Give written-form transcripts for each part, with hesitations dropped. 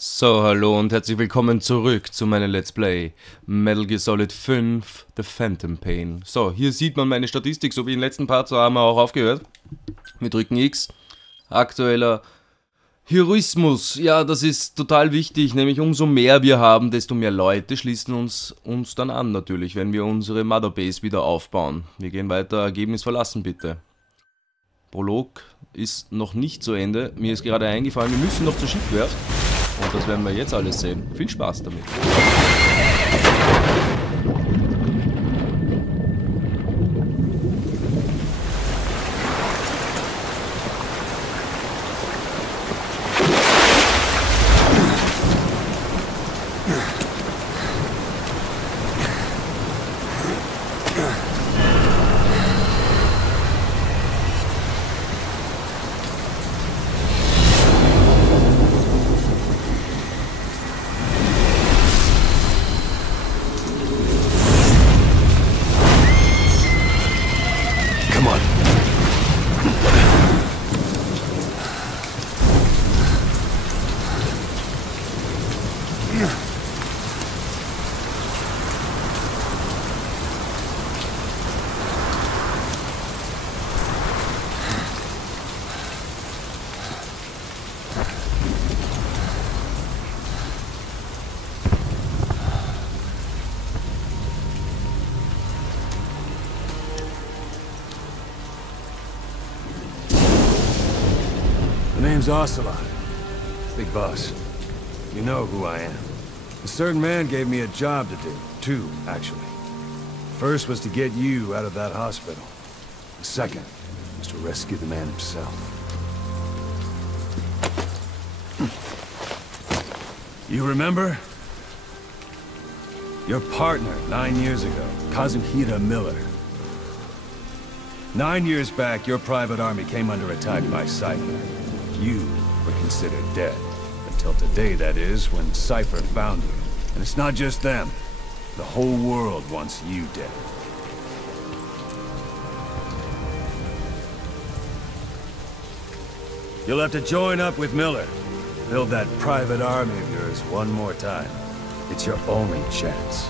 So, hallo und herzlich willkommen zurück zu meinem Let's Play Metal Gear Solid 5 The Phantom Pain. So, hier sieht man meine Statistik, so wie im letzten Part, so haben wir auch aufgehört. Wir drücken X. Aktueller Heroismus, ja, das ist total wichtig, nämlich umso mehr wir haben, desto mehr Leute schließen uns dann an natürlich, wenn wir unsere Motherbase wieder aufbauen. Wir gehen weiter, Ergebnis verlassen bitte. Prolog ist noch nicht zu Ende, mir ist gerade eingefallen, wir müssen noch zur Schiffwerft. Und das werden wir jetzt alles sehen. Viel Spaß damit. The name's Ocelot. Big boss. You know who I am. A certain man gave me a job to do. Two, actually. First was to get you out of that hospital. The second was to rescue the man himself. You remember? Your partner 9 years ago, Kazuhira Miller. 9 years back, your private army came under attack by Cypher. You were considered dead. Until today, that is, when Cypher found you. And it's not just them. The whole world wants you dead. You'll have to join up with Miller. Build that private army of yours one more time. It's your only chance.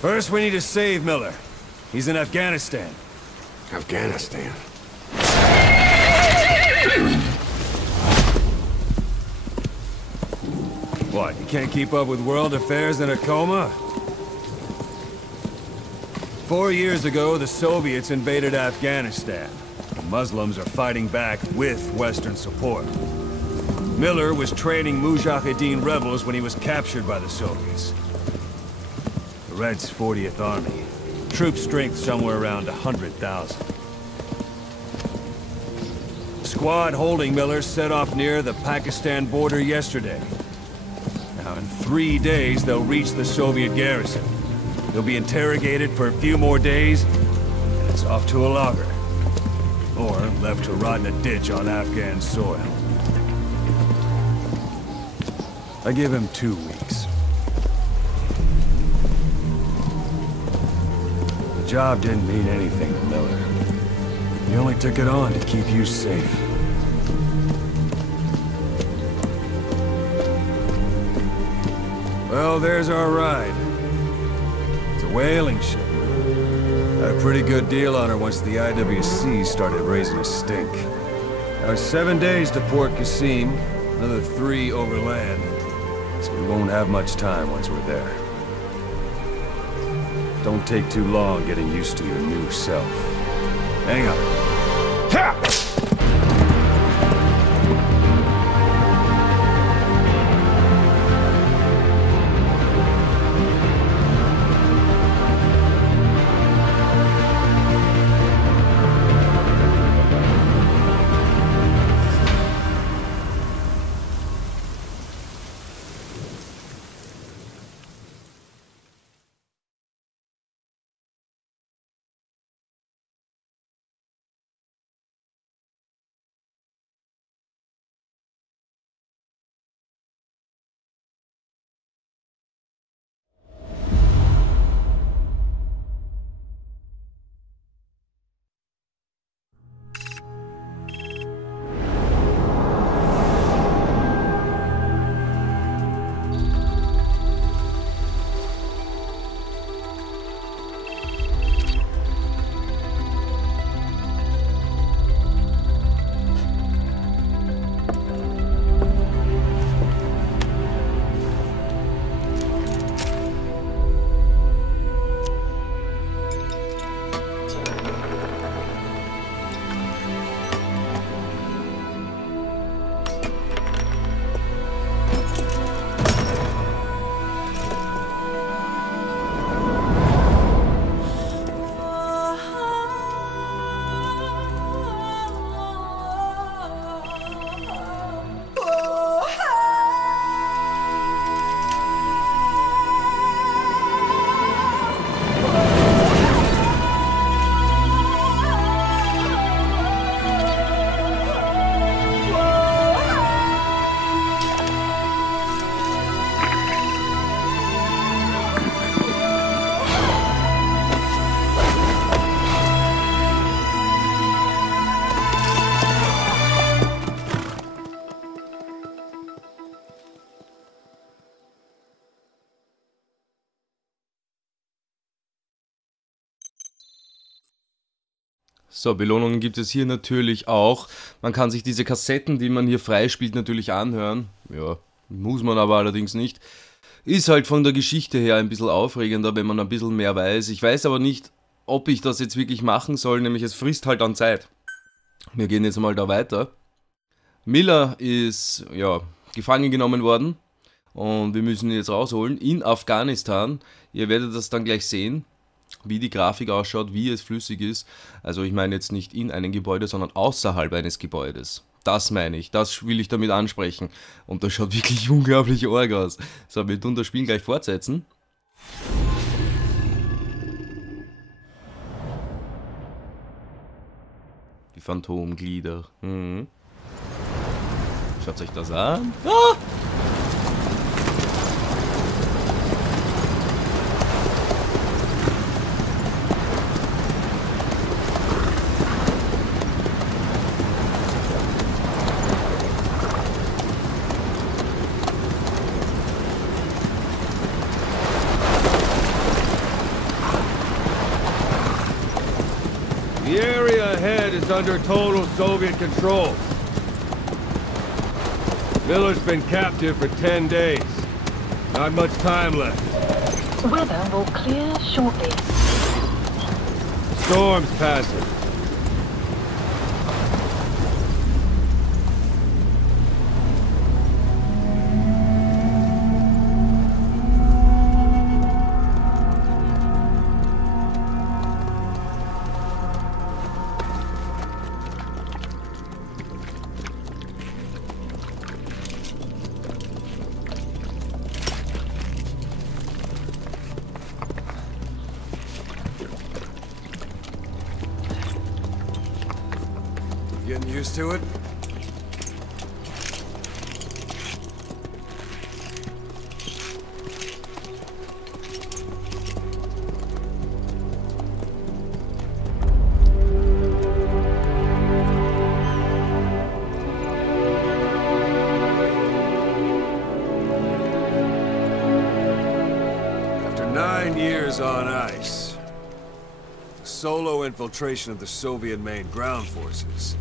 First, we need to save Miller. He's in Afghanistan. Afghanistan? What, you can't keep up with world affairs in a coma? 4 years ago, the Soviets invaded Afghanistan. The Muslims are fighting back with Western support. Miller was training Mujahideen rebels when he was captured by the Soviets. The Reds' 40th Army. Troop strength somewhere around 100,000. Squad holding Miller set off near the Pakistan border yesterday. Now in 3 days, they'll reach the Soviet garrison. He'll be interrogated for a few more days, and it's off to a lager. Or left to rot in a ditch on Afghan soil. I give him 2 weeks. The job didn't mean anything to Miller. He only took it on to keep you safe. Well, there's our ride. It's a whaling ship. Had a pretty good deal on her once the IWC started raising a stink. Now it's 7 days to Port Qasim, another 3 overland. So we won't have much time once we're there. Don't take too long getting used to your new self. Hang on. Ha! So, Belohnungen gibt es hier natürlich auch. Man kann sich diese Kassetten, die man hier freispielt, natürlich anhören. Ja, muss man aber allerdings nicht. Ist halt von der Geschichte her ein bisschen aufregender, wenn man ein bisschen mehr weiß. Ich weiß aber nicht, ob ich das jetzt wirklich machen soll, nämlich es frisst halt an Zeit. Wir gehen jetzt mal da weiter. Miller ist, ja, gefangen genommen worden und wir müssen ihn jetzt rausholen in Afghanistan. Ihr werdet das dann gleich sehen, wie die Grafik ausschaut, wie es flüssig ist. Also ich meine jetzt nicht in einem Gebäude, sondern außerhalb eines Gebäudes. Das meine ich, das will ich damit ansprechen. Und das schaut wirklich unglaublich arg aus. So, wir tun das Spiel gleich fortsetzen. Die Phantomglieder. Schaut euch das an. Ah! The area ahead is under total Soviet control. Miller's been captive for 10 days. Not much time left. Weather will clear shortly. Storm's passing. Getting used to it? After 9 years on ice, solo infiltration of the Soviet main ground forces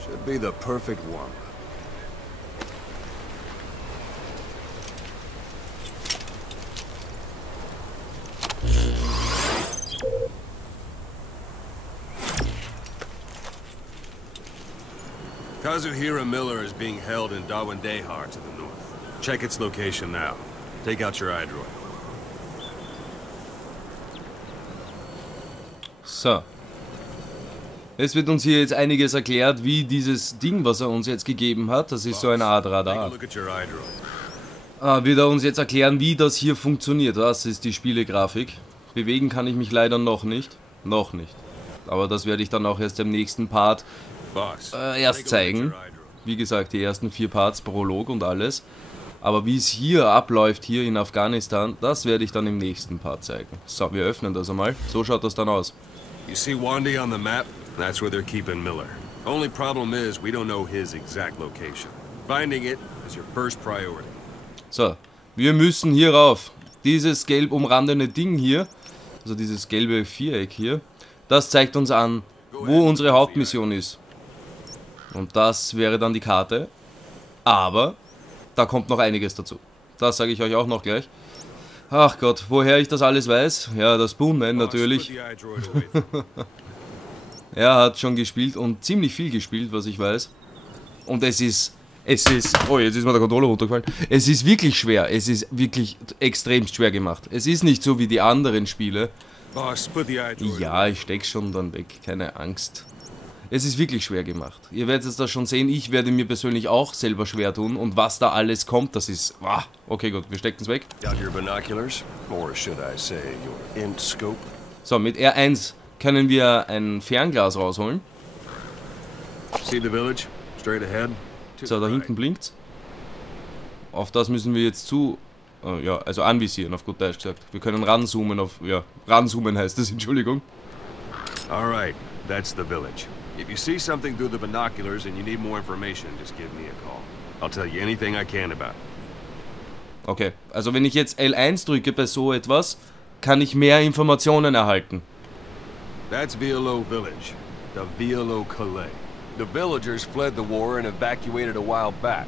should be the perfect one. Kazuhira Miller is being held in Dawandehar to the north. Check its location now. Take out your iDroid. So. Es wird uns hier jetzt einiges erklärt, wie dieses Ding, was er uns jetzt gegeben hat, das ist so eine Art Radar, wird er uns jetzt erklären, wie das hier funktioniert. Das ist die Spielegrafik. Bewegen kann ich mich leider noch nicht. Noch nicht. Aber das werde ich dann auch erst im nächsten Part erst zeigen. Wie gesagt, die ersten 4 Parts, Prolog und alles. Aber wie es hier abläuft, hier in Afghanistan, das werde ich dann im nächsten Part zeigen. So, wir öffnen das einmal. So schaut das dann aus. You see Wandy on the map? That's where they're keeping Miller. Only problem is we don't know his exact location. Finding it is your first priority. So, wir müssen hier rauf. Dieses gelb umrandene Ding hier, also dieses gelbe Viereck hier, das zeigt uns an, wo unsere Hauptmission ist. Und das wäre dann die Karte. Aber da kommt noch einiges dazu. Das sage ich euch auch noch gleich. Ach Gott, woher ich das alles weiß? Ja, das Boomman natürlich. Er hat schon gespielt und ziemlich viel gespielt, was ich weiß. Und es ist, oh, jetzt ist mir der Controller runtergefallen. Es ist wirklich schwer, es ist wirklich extrem schwer gemacht. Es ist nicht so wie die anderen Spiele. Ja, ich steck's schon dann weg, keine Angst. Es ist wirklich schwer gemacht. Ihr werdet es da schon sehen, ich werde mir persönlich auch selber schwer tun. Und was da alles kommt, das ist... Ah, okay, gut, wir stecken es weg. So, mit R1 können wir ein Fernglas rausholen. So, da hinten blinkt's. Auf das müssen wir jetzt ja, also anvisieren, auf gut Deutsch gesagt. Wir können ranzoomen auf... Ja, ranzoomen heißt das, Entschuldigung. Alright, that's the village. If you see something through the binoculars and you need more information, just give me a call. I'll tell you anything I can about it. Okay, also wenn ich jetzt L1 drücke bei so etwas, kann ich mehr Informationen erhalten. That's Violo Village, the Violo Calais. The villagers fled the war and evacuated a while back.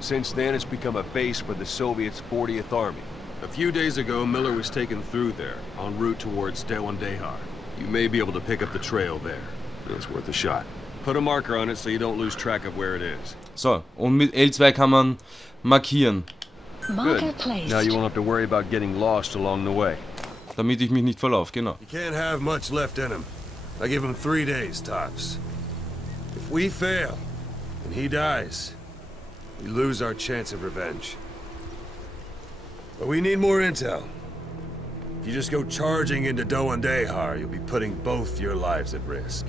Since then, it's become a base for the Soviets' 40th Army. A few days ago, Miller was taken through there, en route towards Dewandehar. You may be able to pick up the trail there. It's worth a shot. Put a marker on it so you don't lose track of where it is. So, und mit L2 kann man markieren, Marker Good. placed. Now you won't have to worry about getting lost along the way. damit ich mich nicht verlaufe, genau. You can't have much left in him. I give him 3 days, tops. If we fail, and he dies, we lose our chance of revenge. But we need more intel. If you just go charging into Dewandehar, you'll be putting both your lives at risk.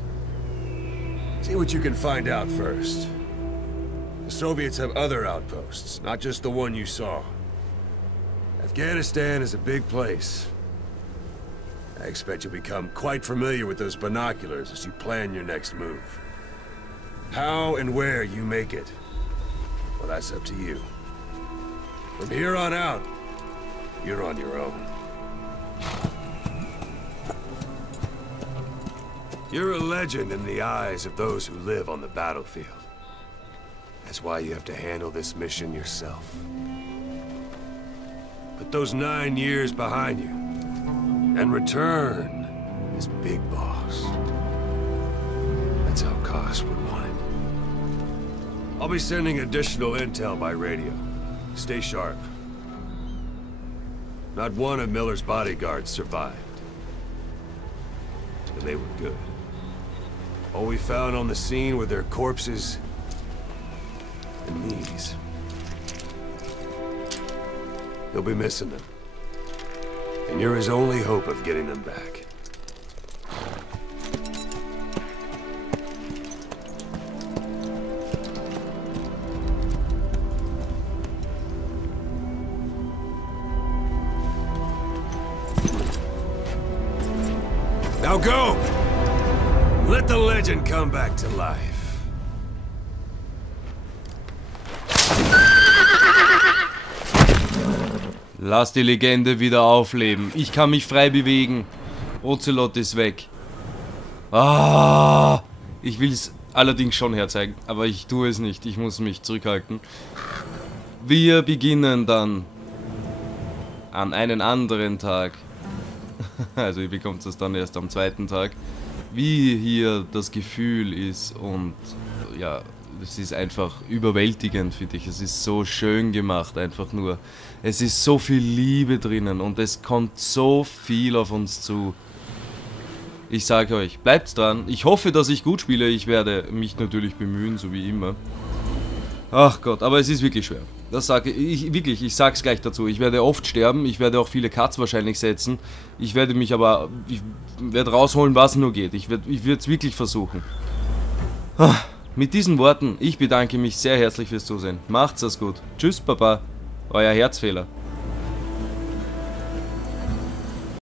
See what you can find out first. The Soviets have other outposts, not just the one you saw. Afghanistan is a big place. I expect you'll become quite familiar with those binoculars as you plan your next move. How and where you make it, well, that's up to you. From here on out, you're on your own. You're a legend in the eyes of those who live on the battlefield. That's why you have to handle this mission yourself. Put those 9 years behind you, and return as Big Boss. That's how Koss would want it. I'll be sending additional intel by radio. Stay sharp. Not one of Miller's bodyguards survived. And they were good. All we found on the scene were their corpses and these. You'll be missing them. And you're his only hope of getting them back. Now go! Let the legend come back to life. Lass die Legende wieder aufleben. Ich kann mich frei bewegen. Ocelot ist weg. Ah, ich will es allerdings schon herzeigen, aber ich tue es nicht. Ich muss mich zurückhalten. Wir beginnen dann an einen anderen Tag. Also ihr bekommt es dann erst am 2. Tag. Wie hier das Gefühl ist und ja, es ist einfach überwältigend, finde ich. Es ist so schön gemacht, einfach nur. Es ist so viel Liebe drinnen und es kommt so viel auf uns zu. Ich sage euch, bleibt dran. Ich hoffe, dass ich gut spiele. Ich werde mich natürlich bemühen, so wie immer. Ach Gott, aber es ist wirklich schwer. Das sage ich wirklich, ich sag's gleich dazu. Ich werde oft sterben, ich werde auch viele Cuts wahrscheinlich setzen. Ich werde mich aber, ich werde rausholen, was nur geht. Ich werde es wirklich versuchen. Mit diesen Worten, ich bedanke mich sehr herzlich fürs Zusehen. Macht's es gut. Tschüss, Papa. Euer Herzfehler.